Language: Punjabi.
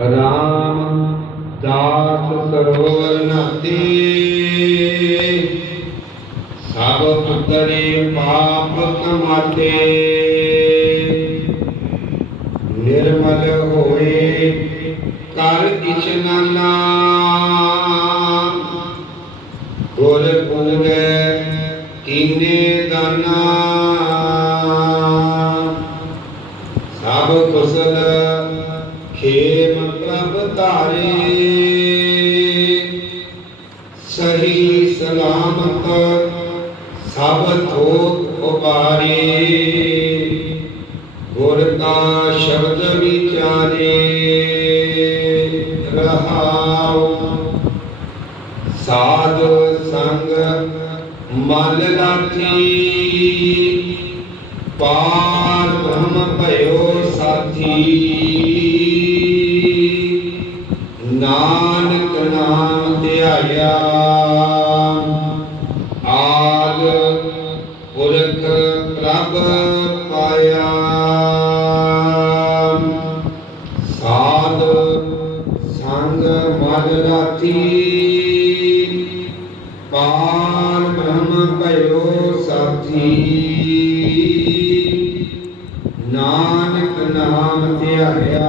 ਰਾਮ ਦਾਸ ਸਰੋਵਰ ਨਾਤੀ। ਸਭ ਪੁੱਤਰੇ ਪਾਪ ਕਮਾਤੇ। ਨਿਰਮਲ ਹੋਏ ਕਰ ਇਸ਼ਨਾਨਾ ਗੁਰ ਪੁੰਗੈ ਕੀਨੇ ਦਾਨਾ। ਸਭ ਕੁਸਲ ਖੇਮ ਪ੍ਰਭ ਧਾਰੇ। ਸਹੀ ਸਲਾਮਤ ਸਭ ਥੋਕ ਉਬਾਰੇ ਗੁਰ ਕਾ ਸ਼ਬਦ ਵਿਚਾਰੇ ਰਹਾਉ। ਸਾਧ ਸੰਗ ਮਨ ਲਾਥੀ ਪਾਰ ਬ੍ਰਹਮ ਭਇਓ ਸਾਥੀ। ਨਾਨਕ ਨਾਮ ਧਿਆਇਆ। ਆਦ ਪੁਰਖ ਪ੍ਰਭ ਪਾਇਆ। ਸਾਧ ਸੰਗ ਮਨ ਰਾਤੀ ਪਾਰ ਬ੍ਰਹਮ ਭਇਓ ਸਾਥੀ। ਨਾਨਕ ਨਾਮ ਧਿਆਇਆ।